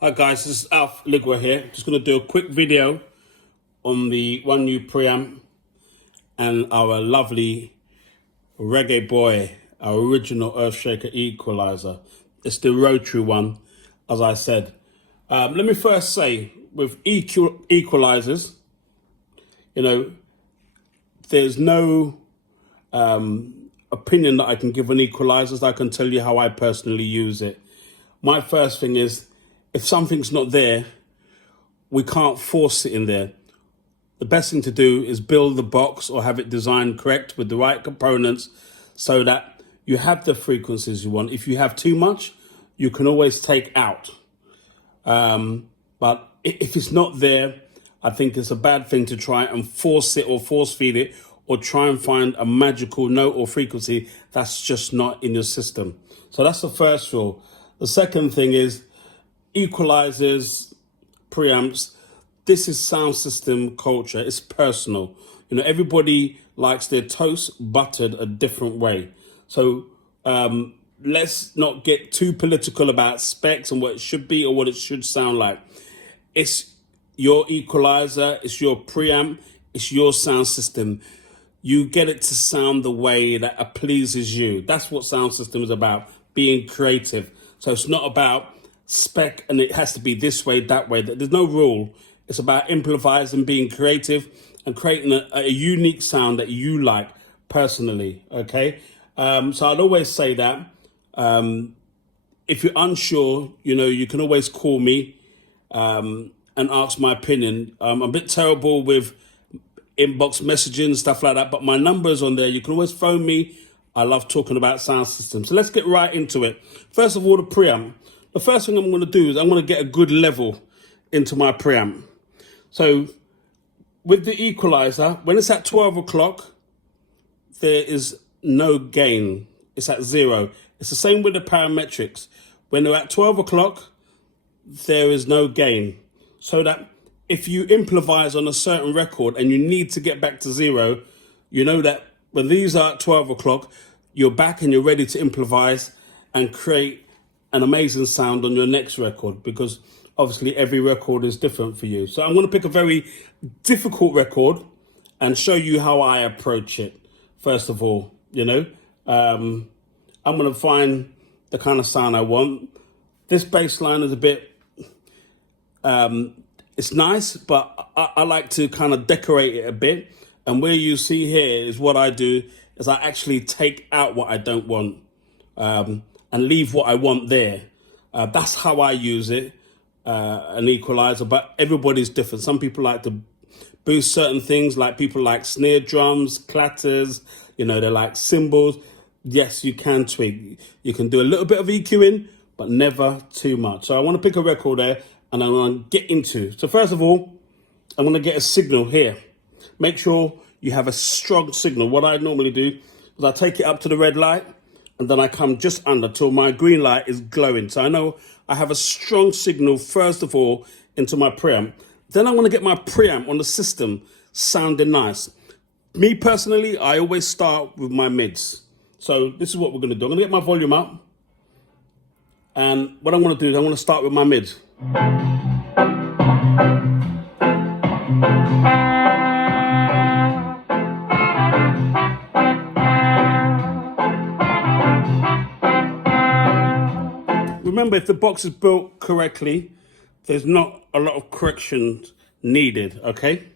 Hi guys, this is Alf LIGWA here. Just going to do a quick video on the one new preamp and our lovely Reggae boy, our original Earthshaker Equaliser. It's the Rotary one, as I said. Let me first say, with Equalisers, you know, there's no opinion that I can give on Equalisers. I can tell you how I personally use it. My first thing is, if something's not there, we can't force it in there. The best thing to do is build the box or have it designed correct with the right components so that you have the frequencies you want. If you have too much, you can always take out. But if it's not there, I think it's a bad thing to try and force it or force feed it or try and find a magical note or frequency that's just not in your system. So that's the first rule. The second thing is, Equalisers, preamps, this is sound system culture. It's personal. You know, everybody likes their toast buttered a different way. So let's not get too political about specs and what it should be or what it should sound like. It's your equalizer, it's your preamp, it's your sound system. You get it to sound the way that pleases you. That's what sound system is about, being creative. So it's not about spec and it has to be this way, that way. There's no rule. It's about improvising, being creative and creating a unique sound that you like personally, okay? So I'd always say that if you're unsure, you know, you can always call me and ask my opinion. I'm a bit terrible with inbox messaging and stuff like that, but my number's on there. You can always phone me. I love talking about sound systems. So let's get right into it. First of all, the preamp. The first thing I'm going to do is I'm going to get a good level into my preamp. So with the equalizer, when it's at 12 o'clock, there is no gain. It's at 0. It's the same with the parametrics. When they're at 12 o'clock, there is no gain. So that if you improvise on a certain record and you need to get back to 0, you know that when these are at 12 o'clock, you're back and you're ready to improvise and create an amazing sound on your next record, because obviously every record is different for you. So I'm going to pick a very difficult record and show you how I approach it. First of all, you know, I'm going to find the kind of sound I want. This bass line is a bit, it's nice, but I like to kind of decorate it a bit. And where you see here is what I do is I actually take out what I don't want and leave what I want there. That's how I use it, an equalizer, but everybody's different. Some people like to boost certain things, like people like snare drums, clatters, you know, they like cymbals. Yes, you can tweak. You can do a little bit of EQing, but never too much. So I want to pick a record there and I'm going to get into. So first of all, I'm going to get a signal here. Make sure you have a strong signal. What I normally do is I take it up to the red light and then I come just under till my green light is glowing. So I know I have a strong signal, first of all, into my preamp. Then I want to get my preamp on the system sounding nice. Me personally, I always start with my mids. So this is what we're going to do. I'm going to get my volume up. And what I'm going to do is I'm going to start with my mids. Remember, if the box is built correctly, there's not a lot of corrections needed, okay?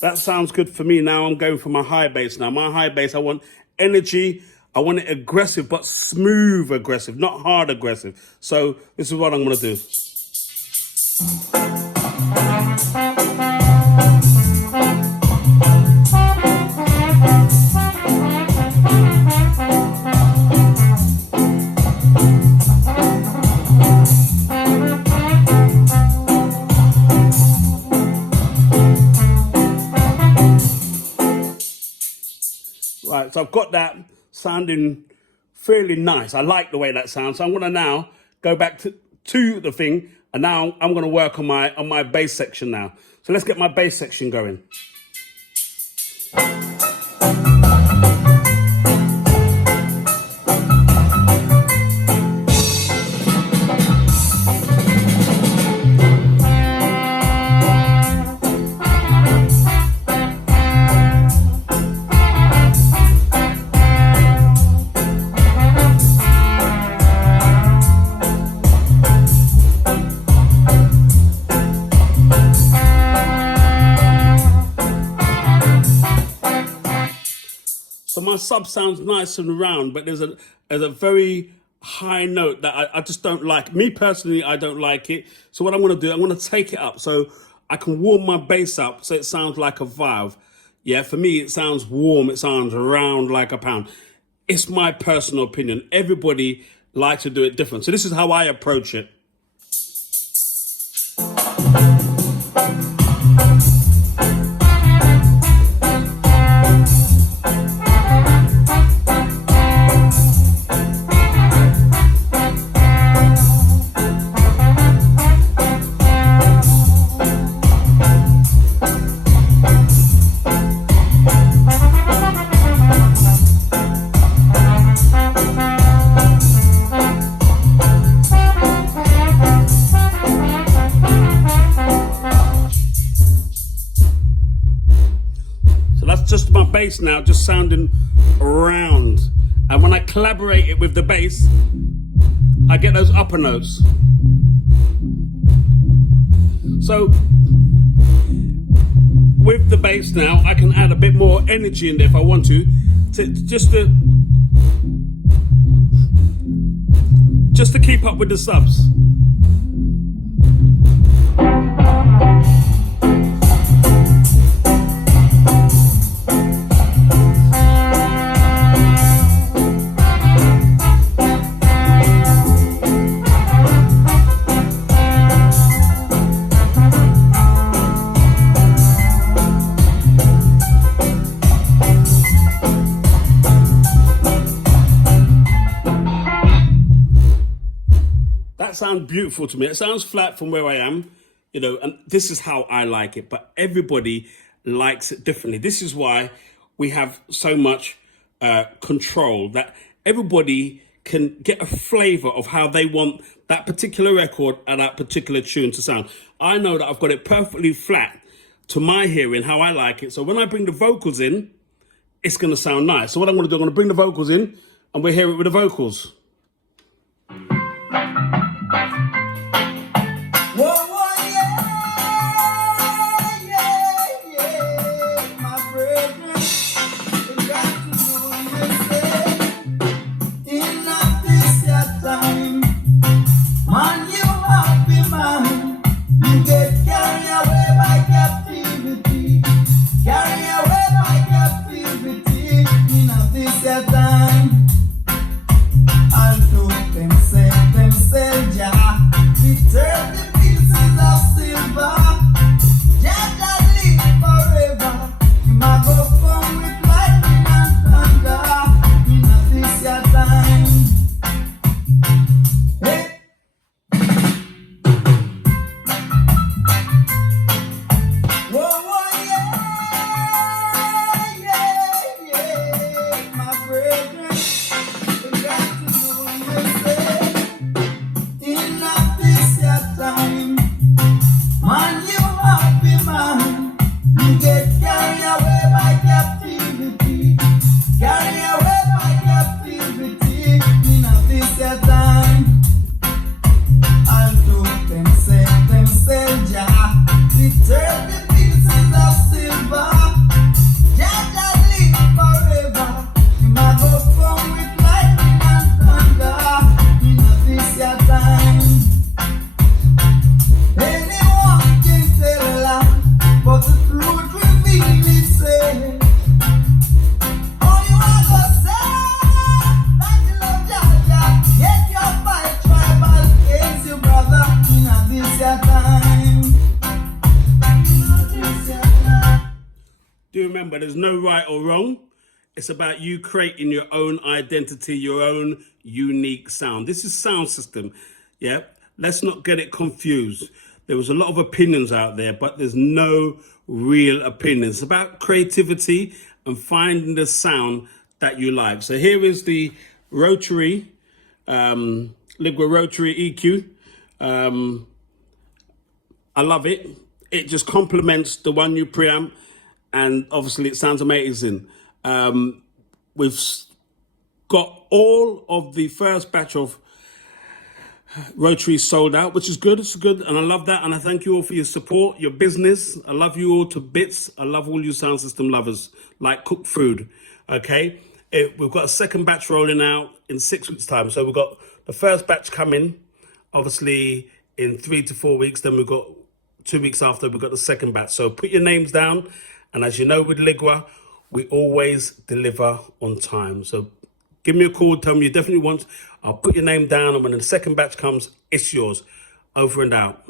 That sounds good for me. Now I'm going for my high bass. Now my high bass, I want energy. I want it aggressive, but smooth aggressive, not hard aggressive. So this is what I'm going to do. Right, so I've got that sounding fairly nice. I like the way that sounds. So I'm gonna now go back to the thing, and now I'm gonna work on my bass section now. So let's get my bass section going. So my sub sounds nice and round, but there's a very high note that I just don't like. Me personally, I don't like it. So what I'm going to do, I'm going to take it up so I can warm my bass up so it sounds like a valve. Yeah, for me, it sounds warm. It sounds round like a pound. It's my personal opinion. Everybody likes to do it different. So this is how I approach it. Just my bass now, just sounding round. And when I collaborate it with the bass, I get those upper notes. So with the bass now, I can add a bit more energy in there if I want to keep up with the subs. That sounds beautiful to me. It sounds flat from where I am, you know, and this is how I like it, but everybody likes it differently. This is why we have so much control, that everybody can get a flavor of how they want that particular record and that particular tune to sound. I know that I've got it perfectly flat to my hearing, how I like it. So when I bring the vocals in, it's going to sound nice. So what I'm going to do, I'm going to bring the vocals in and we'll hear it with the vocals. Remember, there's no right or wrong. It's about you creating your own identity, your own unique sound. This is sound system. Yeah. Let's not get it confused. There was a lot of opinions out there, but there's no real opinions. It's about creativity and finding the sound that you like. So here is the Rotary, LIGWA Rotary EQ. I love it. It just complements the one new preamp, and obviously it sounds amazing. We've got all of the first batch of Rotary sold out, which is good. It's good, and I love that. And I thank you all for your support, your business. I love you all to bits. I love all you sound system lovers, like cooked food. Okay, we've got a second batch rolling out in 6 weeks' time. So we've got the first batch coming, obviously in 3 to 4 weeks. Then we've got 2 weeks after, we've got the second batch. So put your names down. And as you know, with LIGWA, we always deliver on time. So give me a call, tell me you definitely want. I'll put your name down, and when the second batch comes, it's yours. Over and out.